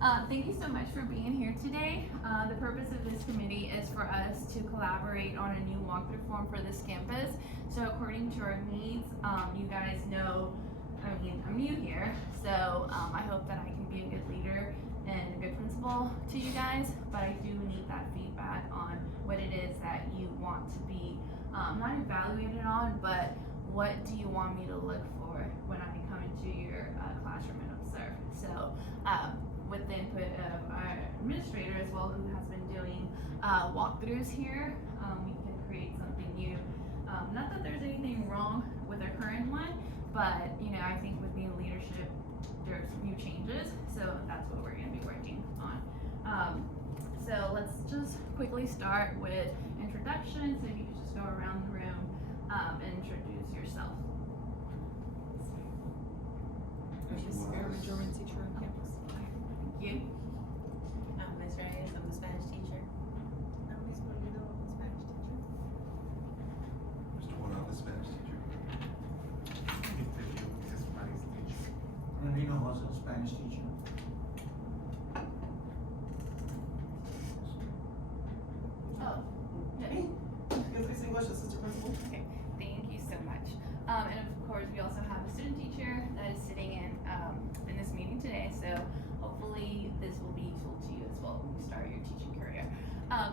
Thank you so much for being here today. The purpose of this committee is for us to collaborate on a new walkthrough form for this campus. So according to our needs, you guys know, I'm new here, so I hope that I can be a good leader and a good principal to you guys, but I do need that feedback on what it is that you want to be, not evaluated on, but what do you want me to look for when I come into your classroom and observe. So with the input of our administrator as well, who has been doing walkthroughs here, we can create something new. Not that there's anything wrong with our current one, but I think with new leadership, there's new changes, so that's what we're going to be working on. So let's just quickly start with introductions. So if you could just go around the room and introduce yourself. I'm the Spanish German teacher on campus. Thank you. I'm Ms. Reyes, I'm the Spanish teacher. I'm Miss Bonito, I'm the Spanish teacher. Mr. Juan, I'm the Spanish teacher. Renino, also Spanish teacher. Oh, yeah. Because I English assistant principal. Okay, thank you so much. And of course, we also have a student teacher that is sitting in this meeting today, so hopefully this will be useful to you as well when you start your teaching career.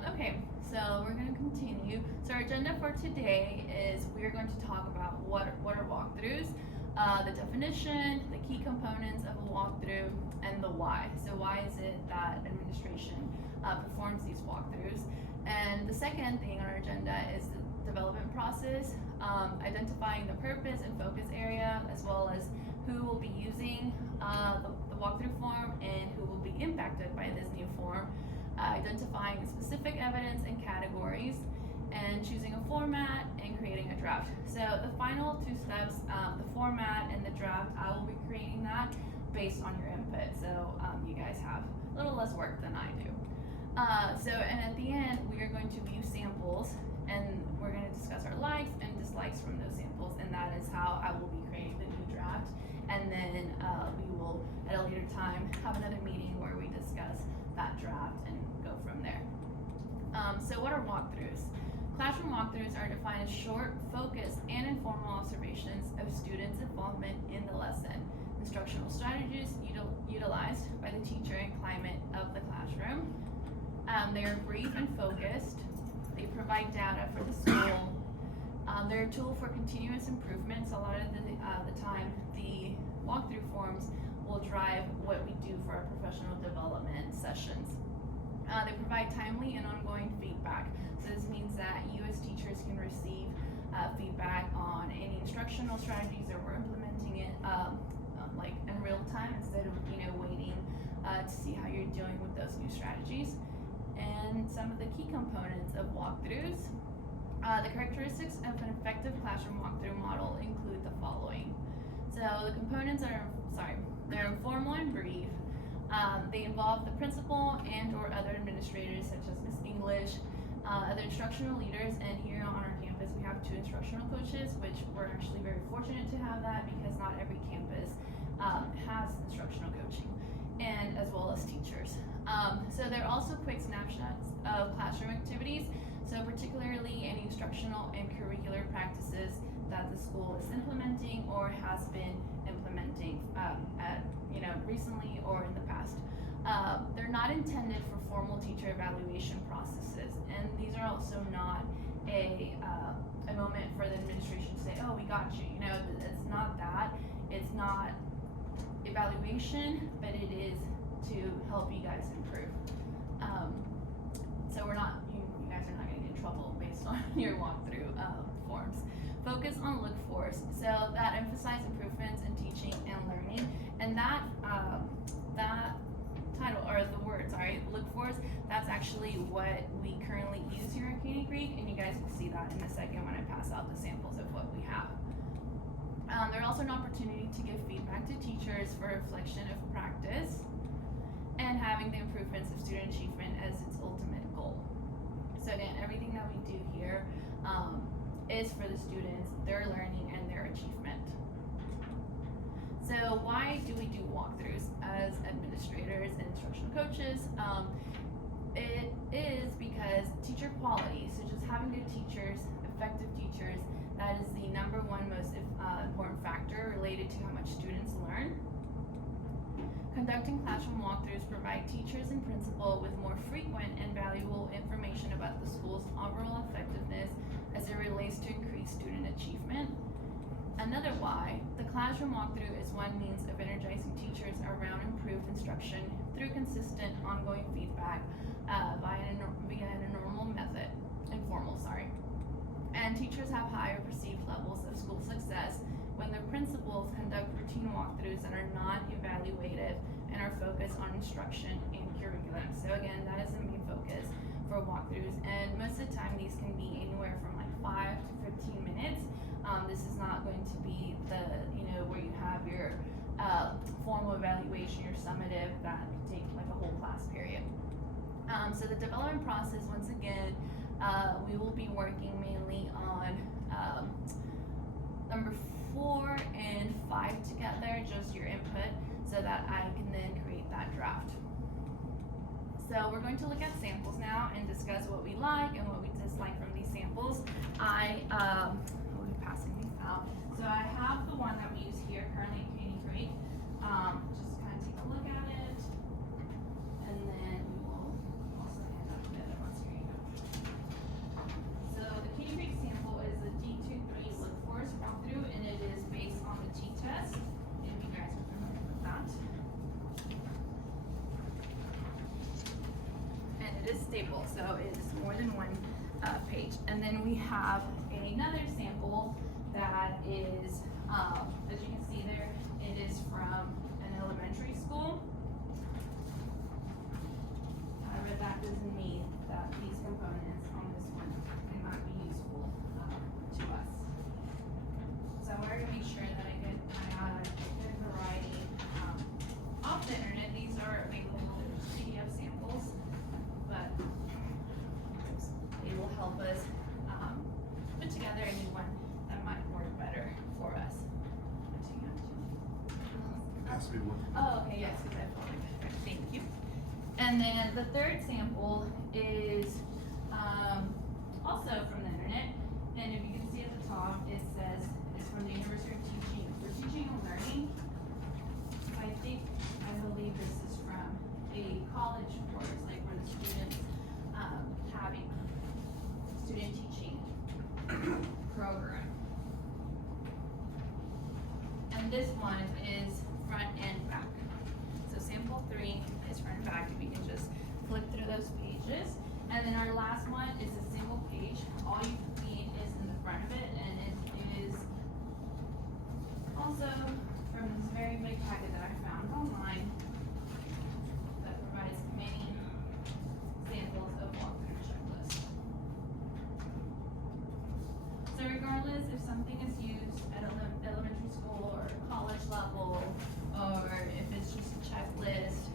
Okay, so we're going to continue. So our agenda for today is we're going to talk about what are walkthroughs, the definition, the key components of a walkthrough, and the why. So why is it that administration performs these walkthroughs? And the second thing on our agenda is the development process, identifying the purpose and focus area, as well as who will be using the walkthrough form and who will be impacted by this new form, identifying specific evidence and categories, and choosing a format and creating a draft. So the final two steps, the format and the draft, I will be creating that based on your input. So you guys have a little less work than I do. And at the end, we are going to view samples, and we're going to discuss our likes and dislikes from those samples, and that is how I will be creating the new draft. And then we will, at a later time, have another meeting where we discuss that draft and go from there. So what are walkthroughs? Classroom walkthroughs are defined as short, focused, and informal observations of students' involvement in the lesson. Instructional strategies utilized by the teacher and climate of the classroom. They are brief and focused. They provide data for the school. They're a tool for continuous improvement. So a lot of the time, the walkthrough forms will drive what we do for our professional development sessions. They provide timely and ongoing feedback. So this means that you as teachers can receive feedback on any instructional strategies, or we're implementing it like in real time instead of waiting to see how you're doing with those new strategies. And some of the key components of walkthroughs. The characteristics of an effective classroom walkthrough model include the following. So the components they're informal and brief. They involve the principal and or other administrators such as Miss English, other instructional leaders, and here on our campus we have 2 instructional coaches, which we're actually very fortunate to have that because not every campus has instructional coaching, and as well as teachers. So there are also quick snapshots of classroom activities, so particularly any instructional and curricular practices that the school is implementing or has been implementing recently or in the past. They're not intended for formal teacher evaluation processes, and these are also not a moment for the administration to say, oh, we got you. It's not that. It's not evaluation, but it is to help you guys improve. So you guys are not going to get in trouble based on your walkthrough forms. Focus on look fors. So that emphasize improvements in teaching and learning, and that title, or the word, look fors, that's actually what we currently use here at Caney Creek, and you guys will see that in a second when I pass out the samples of what we have. There's also an opportunity to give feedback to teachers for reflection of practice, and having the improvements of student achievement as its ultimate goal. So again, everything that we do here is for the students, their learning, and their achievement. So why do we do walkthroughs as administrators and instructional approaches. It is because teacher quality, so just having good teachers, effective teachers, that is the number one most important factor related to how much students learn. Conducting classroom walkthroughs provide teachers and principal with more frequent and valuable information about the school's overall effectiveness as it relates to increased student achievement. Another why, the classroom walkthrough is one means of energizing teachers around improved instruction through consistent ongoing feedback via an informal method. And teachers have higher perceived levels of school success when their principals conduct routine walkthroughs that are not evaluative and are focused on instruction and curriculum. So again, that is the main focus for walkthroughs, and most of the time these can be anywhere from like 5 to 15 minutes. This is not going to be the, where you have your formal evaluation, your summative, that could take like a whole class period. So the development process, once again, we will be working mainly on number 4 and 5 together, just your input, so that I can then create that draft. So we're going to look at samples now and discuss what we like and what we dislike from these samples. I will be passing these out. So I have the one that we use here currently at Caney Creek. Just kind of take a look at it, and then we will also hand out the other ones. Here you go. So the Caney Creek sample is a D23 Look Force walkthrough, and it is based on the T-test, if you guys are familiar with that. And it is stable, so it is more than one page. And then we have another sample that is, as you can see there, it is from an elementary school. However, that doesn't mean that these components on this one cannot be useful to us. So I wanted to make sure that I get a good variety off the internet. These are available as PDF samples, but they will help us put together a new one that might work better for us. It has to be one. Oh, okay, yes, because I felt like that. Thank you. And then the third sample is also from the internet, and if you can see at the top, it says it's from the University of Teaching for Teaching and Learning. I believe this is from a college course, like where the students having student teaching program. And this one is front and back. So sample 3 is front and back, if you can just flip through those pages. And then our last one is a single page. All you need is in the front of it, and it is also from this very big packet that I found online that provides many samples of walkthrough checklists. So regardless if something is used at elementary school or college level, or if it's just a checklist,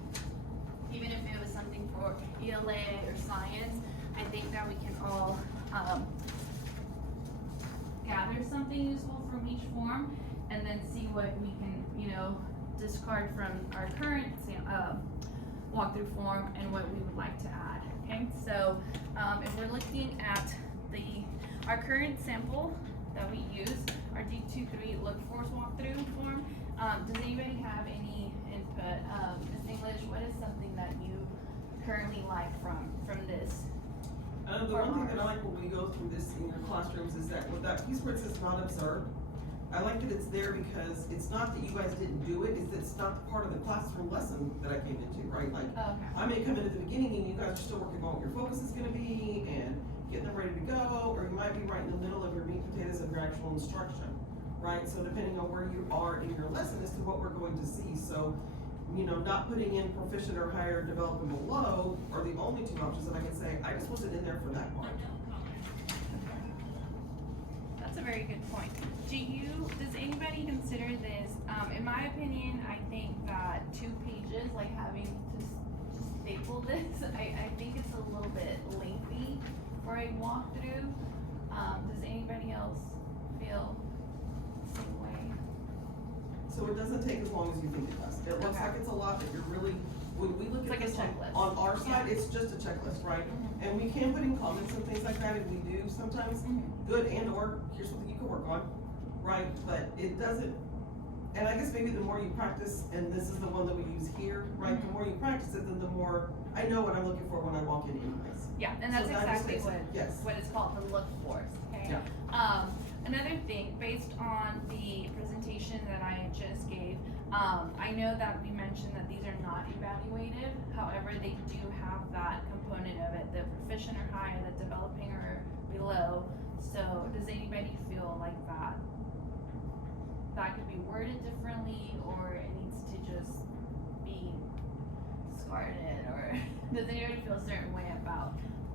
even if it was something for ELA or science, I think that we can all gather something useful from each form and then see what we can, discard from our current walkthrough form and what we would like to add, okay? So if we're looking at our current sample that we use, our D23 Look Force walkthrough form, does anybody have any input? Ms. English, what is something that you currently like from this? The one thing that I like when we go through this in your classrooms is that with that piece where it says not observed, I like that it's there because it's not that you guys didn't do it, it's that it's not part of the classroom lesson that I came into, right? Like, Okay. I may come in at the beginning and you guys are still working on what your focus is gonna be and getting them ready to go, or you might be right in the middle of your meat and potatoes of your actual instruction, right? So depending on where you are in your lesson as to what we're going to see. So, not putting in proficient or higher developmental low are the only two options that I can say, I just wasn't in there for that part. That's a very good point. Does anybody consider this, in my opinion, I think that 2 pages, like having to staple this, I think it's a little bit lengthy for a walkthrough. Does anybody else feel the same way? So it doesn't take as long as you think it does. It looks Okay. like it's a lot, but you're really when we look It's at like a this checklist. on our side, it's just a checklist, right? And we can put in comments and things like that, and we do sometimes, good and or, here's something you can work on, right? But it doesn't, and I guess maybe the more you practice, and this is the one that we use here, right? The more you practice it, then the more I know what I'm looking for when I walk in anyways. Yeah, and that's So that just exactly makes it- yes. what it's called, the look force, okay? Yeah. Another thing, based on the presentation that I just gave, I know that we mentioned that these are not evaluative, however, they do have that component of it, the proficient or higher, the developing or below. So does anybody feel like that could be worded differently, or it needs to just be discarded, or does anybody feel a certain way about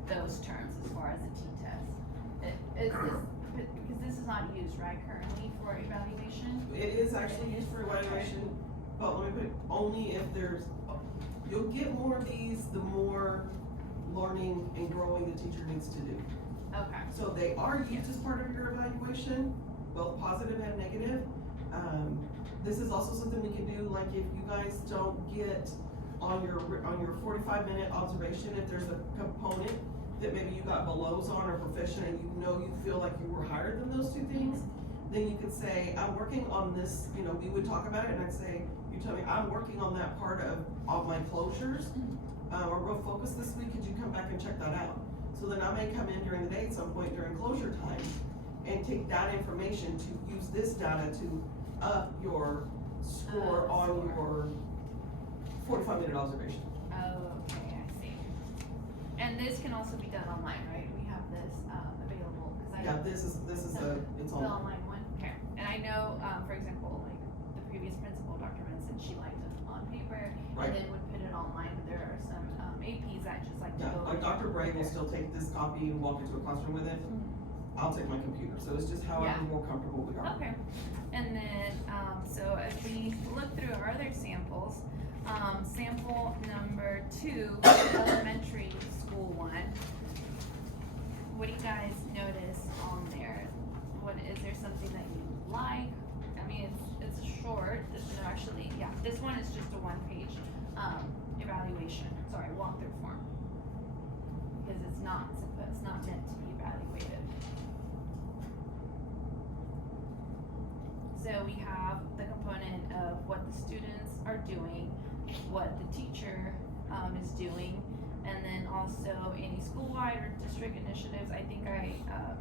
those terms as far as the T-test? Because this is not used, right, currently for evaluation? It is actually used for evaluation, but let me put it, only if there's, you'll get more of these, the more learning and growing the teacher needs to do. Okay. So they are used as part of your evaluation, both positive and negative. This is also something we can do, like if you guys don't get on your 45-minute observation, if there's a component that maybe you got belows on or proficient and you know you feel like you were higher than those two things, then you could say, I'm working on this, you know, we would talk about it and I'd say, you tell me, I'm working on that part of my closures. We're real focused this week, could you come back and check that out? So then I may come in during the day at some point during closure time and take that information to use this data to up your score on your 45-minute observation. Oh, okay, I see. And this can also be done online, right? We have this available, because I. Yeah, this is it's The on. online one, okay. And I know, for example, like the previous principal, Dr. Vincent, she liked it on paper Right. and then would put it online, but there are some APs that just like to Yeah, go. like Dr. Bray will still take this copy and walk into a classroom with it. I'll take my computer, so it's just however Yeah. more comfortable we are. Okay, and then, so as we look through our other samples, sample number 2, elementary school one, what do you guys notice on there? Is there something that you like? I mean, it's short, no, actually, yeah, this one is just a 1-page, walkthrough form. Because it's not meant to be evaluated. So we have the component of what the students are doing, what the teacher is doing, and then also any school-wide or district initiatives. I think I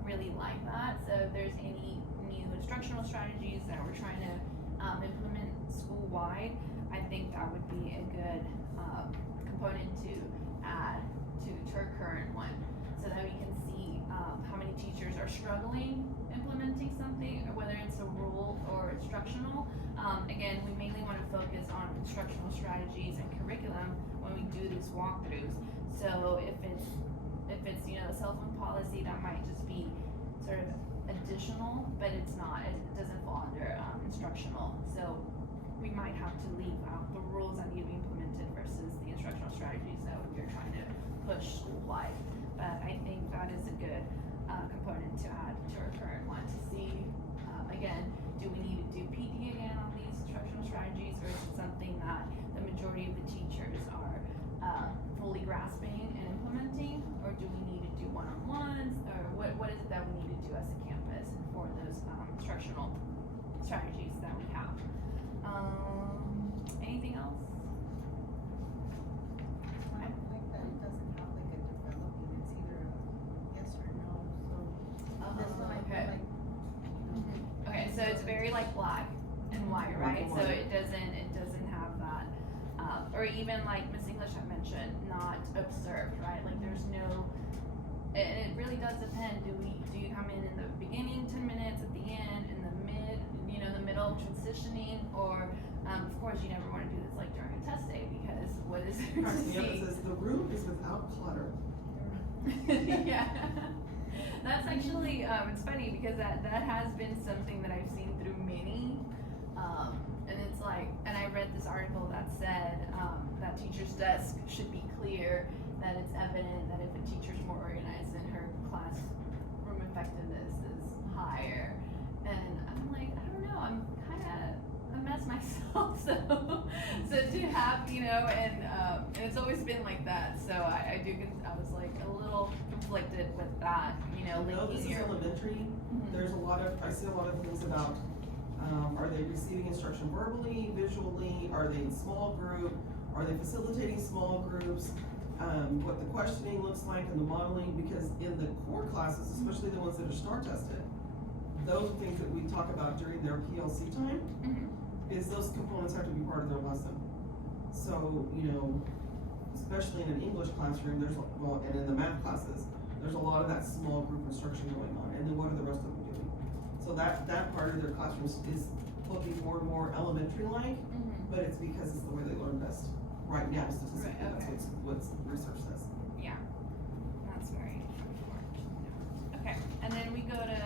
really like that. So if there's any new instructional strategies that we're trying to implement school-wide, I think that would be a good component to add to our current one, so that we can see how many teachers are struggling implementing something, or whether it's a rule or instructional. Again, we mainly want to focus on instructional strategies and curriculum when we do these walkthroughs. So if it's a cell phone policy, that might just be sort of additional, but it's not. It doesn't fall under instructional. So we might have to leave out the rules that need to be implemented versus the instructional strategies that we're trying to push school-wide. But I think that is a good component to add to our current one, to see, again, do we need to do PD again on these instructional strategies, or is it something that the majority of the teachers are fully grasping and implementing, or do we need to do one-on-ones, or what is it that we need to do as a campus for those instructional strategies that we have? Anything else? I like that it doesn't have like a developing, it's either a yes or no, so that's what I Okay. feel like. Okay, so it's very like black and white, Black right? and So white. it doesn't have that, or even like Miss English had mentioned, not observed, right? Like there's no, and it really does depend. Do you come in the beginning, 10 minutes, at the end, in the mid, the middle, transitioning, or of course you never want to do this like during a test day, because what is there to Cracks me up, it see? says the room is without clutter. Yeah, that's actually it's funny because that has been something that I've seen through many, and it's like, and I read this article that said that teacher's desk should be clear, that it's evident that if a teacher's more organized, then her classroom effectiveness is higher. And I'm like, I don't know, I'm a mess myself, so to have, you know, and it's always been like that, so I was like a little conflicted with that, you know, No, this is linking your. elementary. Mhm. There's I see a lot of things about, are they receiving instruction verbally, visually, are they in small group, are they facilitating small groups? What the questioning looks like and the modeling, because in the core classes, especially the ones that are STAR tested, those are things that we talk about during their PLC time, Mhm. is those components have to be part of their lesson. So, you know, especially in an English classroom, and in the math classes, there's a lot of that small group instruction going on, and then what are the rest of them doing? So that part of their classrooms is looking more and more elementary-like, Mhm. but it's because it's the way they learn best right now statistically, Right, okay. that's what's research says. Yeah, that's very important. Okay, and then we go to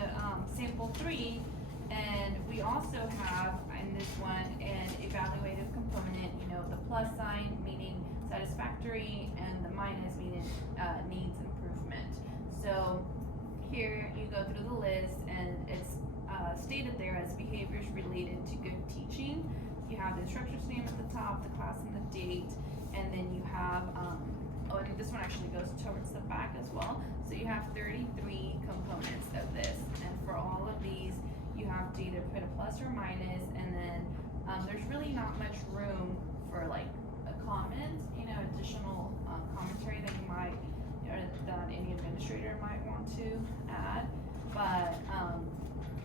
sample 3, and we also have in this one an evaluative component. You know, the plus sign meaning satisfactory, and the minus meaning needs improvement. So here you go through the list, and it's stated there as behaviors related to good teaching. You have the instructor's name at the top, the class and the date, and then you have, and this one actually goes towards the back as well. So you have 33 components of this, and for all of these, you have to either put a plus or minus, and then there's really not much room for like a comment, you know, additional commentary that you might, or that any administrator might want to add. But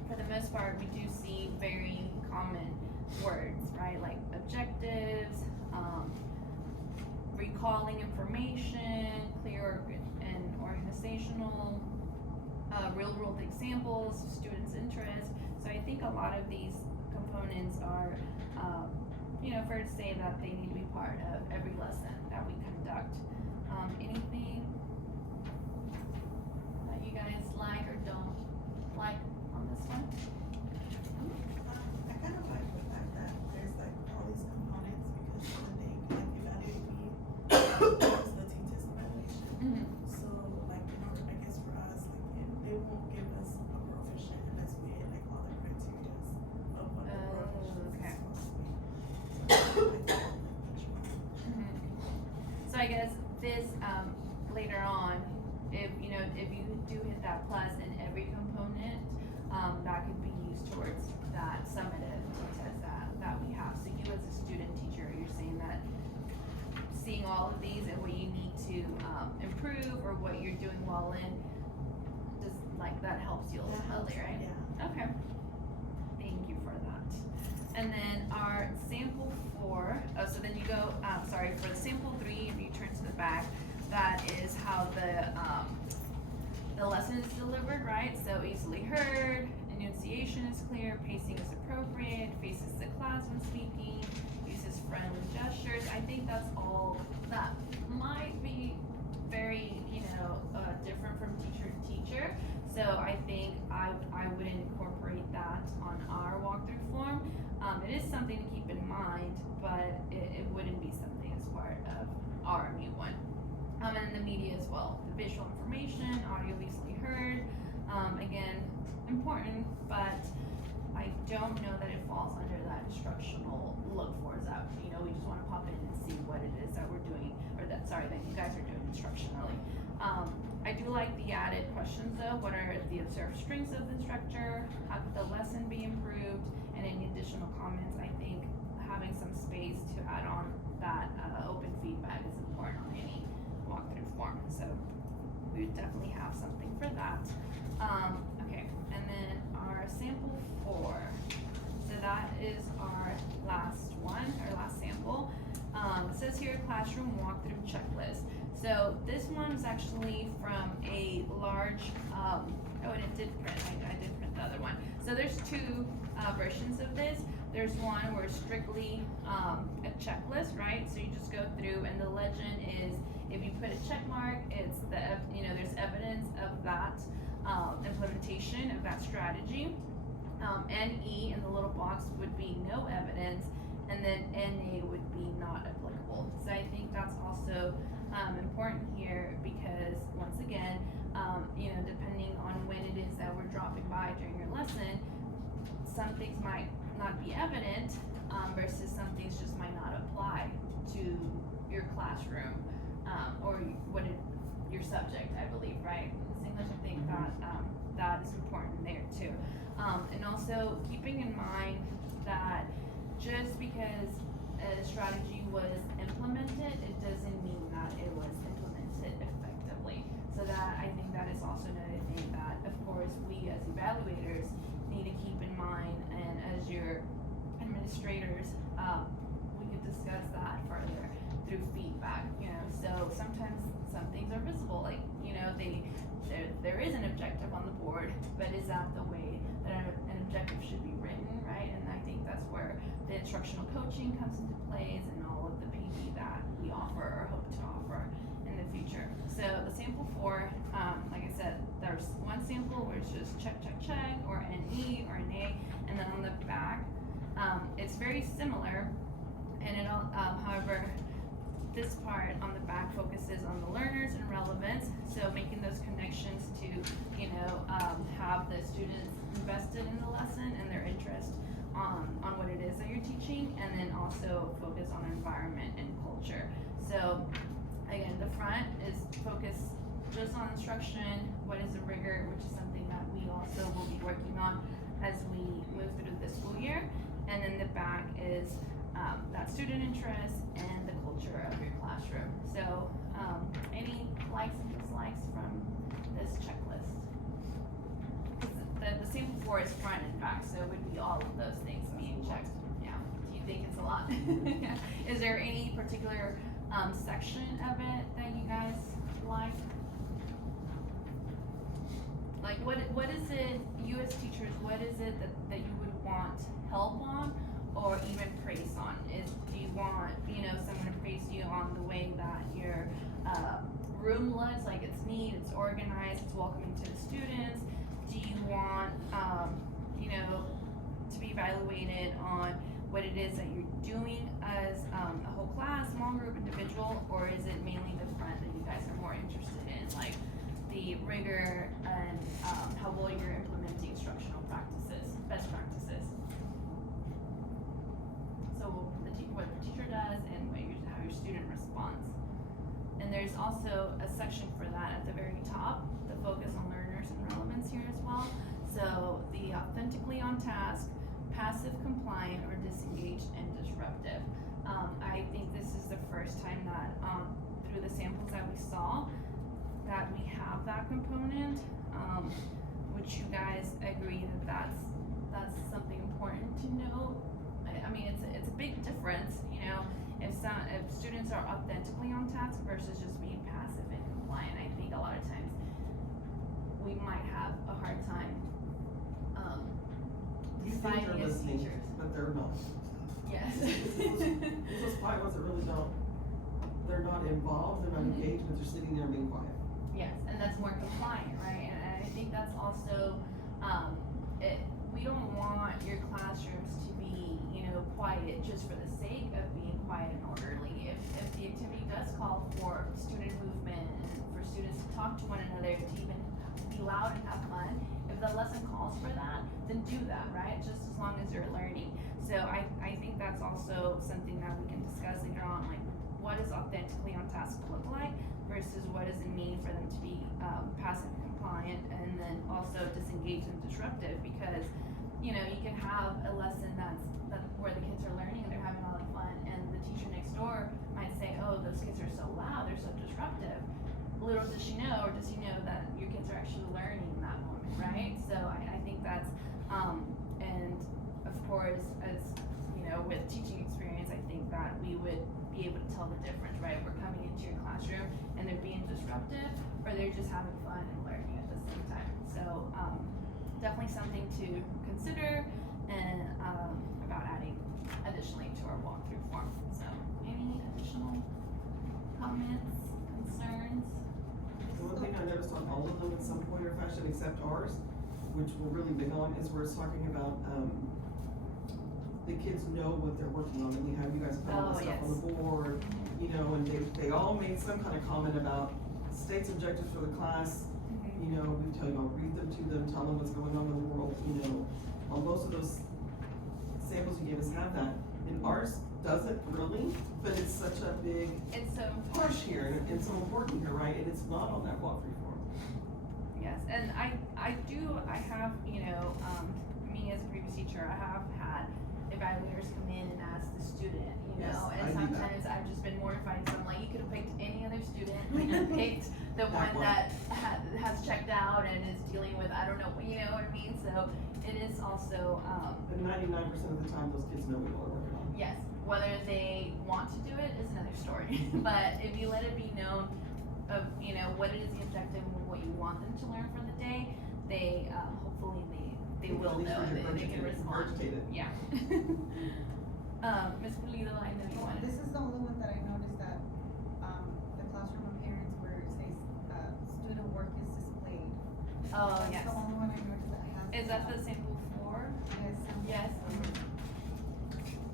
for the most part, we do see very common words, right? Like objectives, recalling information, clear and organizational, real world examples, students' interest. So I think a lot of these components are, you know, fair to say that they need to be part of every lesson that we conduct. Anything that you guys like or don't like on this one? I kind of like the fact that there's like all these components, because when they like evaluate me, it's the teacher's evaluation. Mm-hmm. So like in order, I guess for us, like they won't give us a proficient unless we hit like all the criteria of what the proficient okay. is supposed to be. So I like that benchmark. So I guess this, later on, if you know, if you do hit that plus in every component, that could be used towards that summative test that we have. So you as a student teacher, you're saying that seeing all of these and what you need to improve or what you're doing well in, just like that helps you That helps, ultimately, right? yeah. Okay. Thank you for that. And then our sample 4, so then you go, for the sample 3, if you turn to the back, that is how the lesson is delivered, right? So easily heard, enunciation is clear, pacing is appropriate, faces the class when speaking, uses friendly gestures. I think that's all that might be very, you know, different from teacher to teacher. So I think I would incorporate that on our walkthrough form. It is something to keep in mind, but it wouldn't be something as part of our new one. And the media as well, the visual information, audio easily heard, again, important, but I don't know that it falls under that instructional look for us that, you know, we just wanna pop in and see what it is that we're doing, or that you guys are doing instructionally. I do like the added questions though. What are the observed strengths of the instructor? How could the lesson be improved? And any additional comments, I think having some space to add on that open feedback is important on any walkthrough form. So we would definitely have something for that. Okay, and then our sample 4. So that is our last one, our last sample. It says here classroom walkthrough checklist. So this one is actually from a large, and it did print, I did print the other one. So there's 2 versions of this. There's one where it's strictly a checklist, right? So you just go through, and the legend is if you put a check mark, it's there's evidence of that implementation of that strategy. NE in the little box would be no evidence, and then NA would be not applicable. So I think that's also important here, because once again, depending on when it is that we're dropping by during your lesson, some things might not be evident, versus some things just might not apply to your classroom, or your subject, I believe, right? English, I think that is important there too. And also keeping in mind that just because a strategy was implemented, it doesn't mean that it was implemented effectively. So that, I think that is also another thing that, of course, we as evaluators need to keep in mind, and as your administrators, we could discuss that further through feedback, you know. So sometimes some things are visible, like, you know, there is an objective on the board, but is that the way that an objective should be written, right? And I think that's where the instructional coaching comes into plays, and all of the PD that we offer or hope to offer in the future. So the sample 4, like I said, there's one sample where it's just check, check, check, or an E or an A, and then on the back, it's very similar, and it all, however, this part on the back focuses on the learners and relevance, so making those connections to, you know, have the students invested in the lesson and their interest on what it is that you're teaching, and then also focus on environment and culture. So again, the front is focused just on instruction, what is the rigor, which is something that we also will be working on as we move through the school year, and then the back is that student interest and the culture of your classroom. So, any likes and dislikes from this checklist? The sample 4 is front and back, so it would be all of those things being checked. Yeah. Do you think it's a lot? Is there any particular section of it that you guys like? Like, what is it, you as teachers, what is it that you would want help on, or even praise on? Do you want, you know, someone to praise you on the way that your room looks, like it's neat, it's organized, it's welcoming to the students? Do you want, you know, to be evaluated on what it is that you're doing as a whole class, small group, individual, or is it mainly the front that you guys are more interested in, like the rigor and how well you're implementing instructional practices, best practices? So what the teacher does and how your student responds. And there's also a section for that at the very top, the focus on learners and relevance here as well. So the authentically on task, passive compliant, or disengaged and disruptive. I think this is the first time that through the samples that we saw that we have that component. Would you guys agree that that's something important to know? I mean, it's a big difference, you know, if students are authentically on task versus just being passive and compliant. I think a lot of times we might have a hard time You think deciding they're as listening, teachers. but they're not. Yes. It's those quiet ones that really don't, they're not involved, they're not Mhm. engaged, but they're sitting there being quiet. Yes, and that's more compliant, right? And I think that's also, we don't want your classrooms to be, you know, quiet just for the sake of being quiet and orderly. If the activity does call for student movement and for students to talk to one another, to even be loud and have fun, if the lesson calls for that, then do that, right? Just as long as you're learning. So I think that's also something that we can discuss later on, like what does authentically on task look like versus what does it mean for them to be passive compliant, and then also disengaged and disruptive, because you know, you can have a lesson that's where the kids are learning and they're having a lot of fun, and the teacher next door might say, oh, those kids are so loud, they're so disruptive. Little does she know, or does he know, that your kids are actually learning in that moment, right? So I think that's, and of course, as you know, with teaching experience, I think that we would be able to tell the difference, right? We're coming into your classroom and they're being disruptive, or they're just having fun and learning at the same time. So definitely something to consider, and about adding additionally to our walkthrough form. So any additional comments, concerns? The one thing I noticed on all of them in some point or fashion except ours, which we're really big on, is where it's talking about, the kids know what they're working on, and we have you guys put all the stuff on the board, you know, and they all made some kind of comment about state's objectives for the class. You know, we tell you, read them to them, tell them what's going on in the world, you know. Most of those samples you gave us have that, And ours doesn't really, but it's such a big It's so push here and so important here, right? And it's not on that walkthrough form. Yes, and I have, me as a previous teacher, I have had evaluators come in and ask the student, Yes, I and do that. sometimes I've just been mortified, so I'm like, you could have picked any other student, you could have picked the one one. that has checked out and is dealing with, I don't know, you know what I mean, so it is also, And 99% of the time, those kids know what they're working on. yes, whether they want to do it is another story, but if you let it be known of, what it is the objective and what you want them to learn for the day, they, hopefully they will know, At least they can respond. regurgitate it. Yeah. Ms. Pulido, I know you wanted. This is the only one that I noticed that, the classroom appearance where it says, student work is displayed. Oh, yes. That's the only one I noticed that has. Is that the sample 4? Yes. Yes.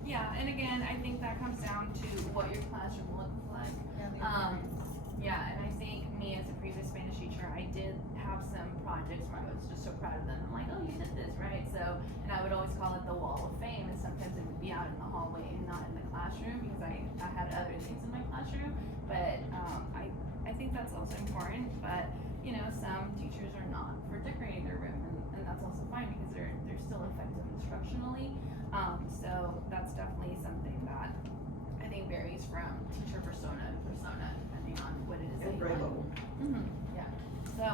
Yeah, and again, I think that comes down to what your classroom looks like. Yeah, the Um, appearance. Yeah, and I think me as a previous Spanish teacher, I did have some projects where I was just so proud of them. I'm like, oh, you did this, right? So, and I would always call it the wall of fame, and sometimes it would be out in the hallway and not in the classroom because I had other things in my classroom. But I think that's also important. But some teachers are not for decorating their room, and that's also fine because they're still effective instructionally. So that's definitely something that I think varies from teacher persona to persona, depending on what it is. that And you grade want. level. Yeah. So,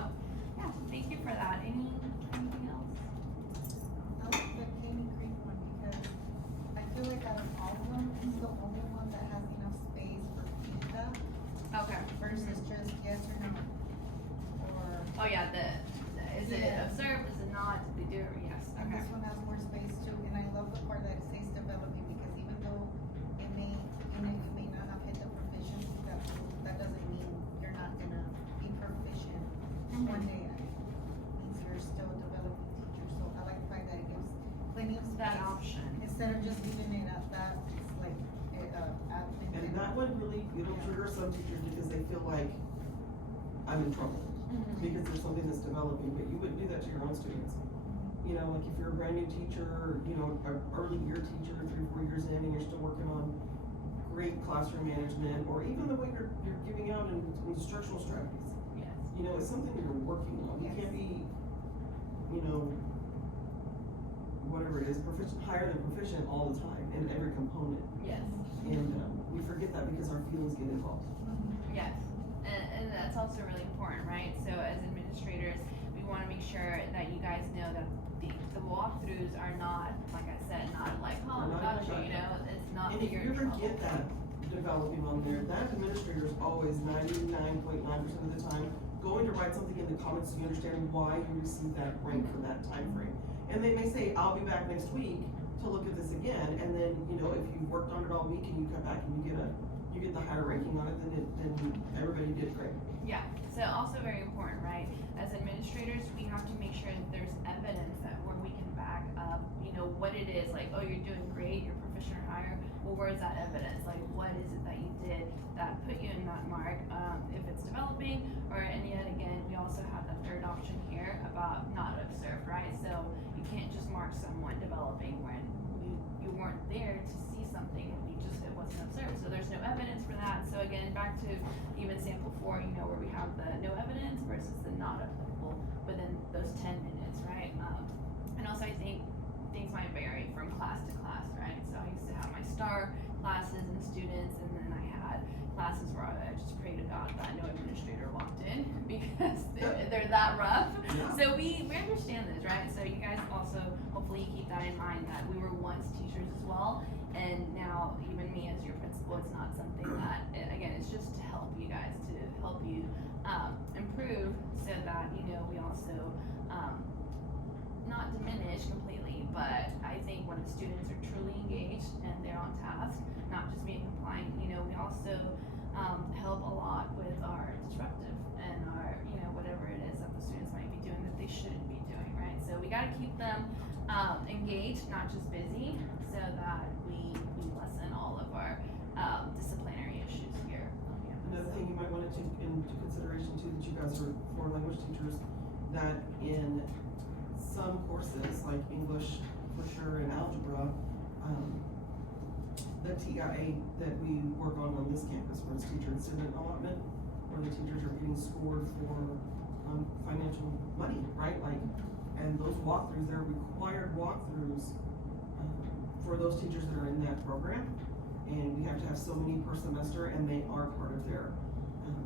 yeah, thank you for that. Anything else? I like the Caney Creek one because I feel like out of all of them, it's the only one that has enough space for feedback Okay. versus just yes or no. Or, Oh yeah, is it Yeah. observed? Is it not? Did they do it? Yes. and Okay. this one has more space too, and I love the part that it says developing because even though it may, you may not have hit the proficiency, that doesn't mean you're not gonna be proficient one day. It means you're still a developing teacher, so I like the fact that it gives plenty of space. That option. Instead of just leaving it at that, it's like, admin. And that one really, trigger some teachers because they feel like I'm in trouble because there's something that's developing, but you wouldn't do that to your own students. Like if you're a brand new teacher, an early year teacher, 3-4 years in, and you're still working on great classroom management, or even the way you're giving out instructional strategies. Yes. It's something you're working on. You Yes. can't be, whatever it is, higher than proficient all the time in every component. Yes. And we forget that because our feelings get involved. Yes. And that's also really important, right? So as administrators, we want to make sure that you guys know that the walkthroughs are not, like I said, not like, oh, They're I not got like you, that. it's not And that if you're you in ever trouble. get that developing on there, that administrator is always 99.9% of the time going to write something in the comments so you understand why you received that rank for that time frame. And they may say, I'll be back next week to look at this again, and then, if you've worked on it all week and you come back and you get the higher ranking on it, then everybody did great. Yeah, so also very important, right? As administrators, we have to make sure that there's evidence that where we can back up, what it is, like, oh, you're doing great, you're proficient or higher, well, where's that evidence? Like, what is it that you did that put you in that mark, if it's developing, and yet again, we also have the third option here about not observed, right? So you can't just mark someone developing when you weren't there to see something, it wasn't observed, so there's no evidence for that. So again, back to even sample 4, where we have the no evidence versus the not applicable within those 10 minutes, right? And also I think things might vary from class to class, right? So I used to have my star classes and students, and then I had classes where I just prayed to God that no administrator walked in because they're that rough. Yeah. So we understand this, right? So you guys also, hopefully you keep that in mind that we were once teachers as well, and now even me as your principal, it's not something that, again, it's just to help you guys, to help you improve so that, we also not diminish completely, but I think when the students are truly engaged and they're on task, not just being compliant, we also help a lot with our disruptive and our, whatever it is that the students might be doing that they shouldn't be doing, right? So we gotta keep them engaged, not just busy, so that we lessen all of our disciplinary issues here on campus. Another thing you might want to take into consideration too, that you guys are foreign language teachers, that in some courses, like English for sure and algebra, the TIA that we work on this campus, where it's teacher incentive allotment, where the teachers are getting scored for, financial money, right? Like, and those walkthroughs, they're required walkthroughs, for those teachers that are in that program. And we have to have so many per semester, and they are part of their,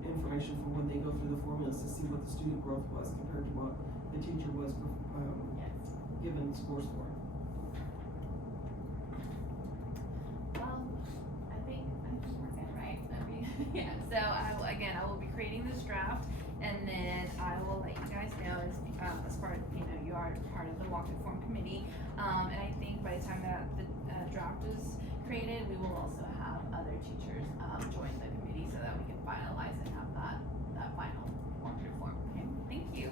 information for when they go through the formulas to see what the student growth was compared to what the teacher was, Yes. given scores for. Well, I think we're good, right? I mean, yeah, so I will be creating this draft, and then I will let you guys know as part of, you are part of the walkthrough form committee. And I think by the time that the draft is created, we will also have other teachers, join the committee so that we can finalize and have that final walkthrough form. Okay, thank you.